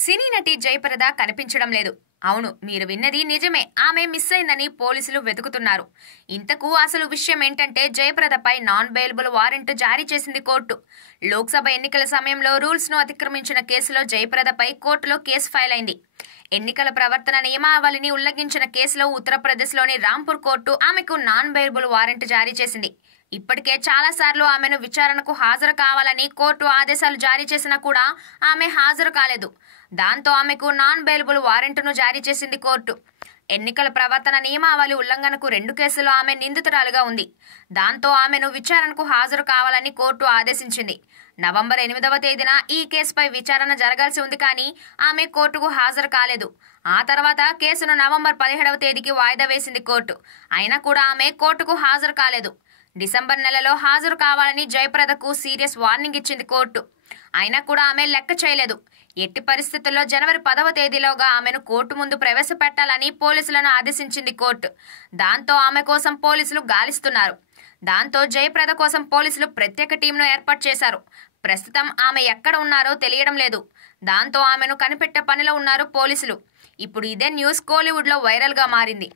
సినీ నటి జయప్రద కనిపించడం లేదు. అవును, మీరు విన్నది నిజమే. ఆమె మిస్ అయిందని పోలీసులు వెతుకుతున్నారు. ఇంతకు అసలు విషయం ఏంటంటే, జయప్రదపై నాన్ బెయిలబుల్ వారెంట్ జారీ చేసింది కోర్టు. లోక్సభ ఎన్నికల సమయంలో రూల్స్ ను అతిక్రమించిన కేసులో జయప్రదపై కోర్టులో కేసు ఫైల్ అయింది. ఎన్నికల ప్రవర్తన నియమావళిని ఉల్లంఘించిన కేసులో ఉత్తరప్రదేశ్లోని రాంపూర్ కోర్టు ఆమెకు నాన్ బెయిలబుల్ వారెంట్ జారీ చేసింది. ఇప్పటికే చాలాసార్లు ఆమెను విచారణకు హాజరు కావాలని కోర్టు ఆదేశాలు జారీ చేసినా కూడా ఆమె హాజరు కాలేదు. దాంతో ఆమెకు నాన్ బెయిలబుల్ వారెంట్ను జారీ చేసింది కోర్టు. ఎన్నికల ప్రవర్తన నియమావళి ఉల్లంఘనకు 2 కేసుల్లో ఆమె నిందితురాలుగా ఉంది. దాంతో ఆమెను విచారణకు హాజరు కావాలని కోర్టు ఆదేశించింది. నవంబర్ 8వ తేదీన ఈ కేసుపై విచారణ జరగాల్సి ఉంది, కానీ ఆమె కోర్టుకు హాజరు కాలేదు. ఆ తర్వాత కేసును నవంబర్ 17వ తేదీకి వాయిదా వేసింది కోర్టు. అయినా కూడా ఆమె కోర్టుకు హాజరు కాలేదు. డిసెంబర్ నెలలో హాజరు కావాలని జయప్రదకు సీరియస్ వార్నింగ్ ఇచ్చింది కోర్టు. అయినా కూడా ఆమె లెక్క చేయలేదు. ఎట్టి పరిస్థితుల్లో జనవరి 10వ తేదీలోగా ఆమెను కోర్టు ముందు ప్రవేశపెట్టాలని పోలీసులను ఆదేశించింది కోర్టు. దాంతో ఆమె కోసం పోలీసులు గాలిస్తున్నారు. దాంతో జయప్రద కోసం పోలీసులు ప్రత్యేక టీంను ఏర్పాటు చేశారు. ప్రస్తుతం ఆమె ఎక్కడ ఉన్నారో తెలియడం లేదు. దాంతో ఆమెను కనిపెట్టే పనిలో ఉన్నారు పోలీసులు. ఇప్పుడు ఇదే న్యూస్ కోలీవుడ్లో వైరల్గా మారింది.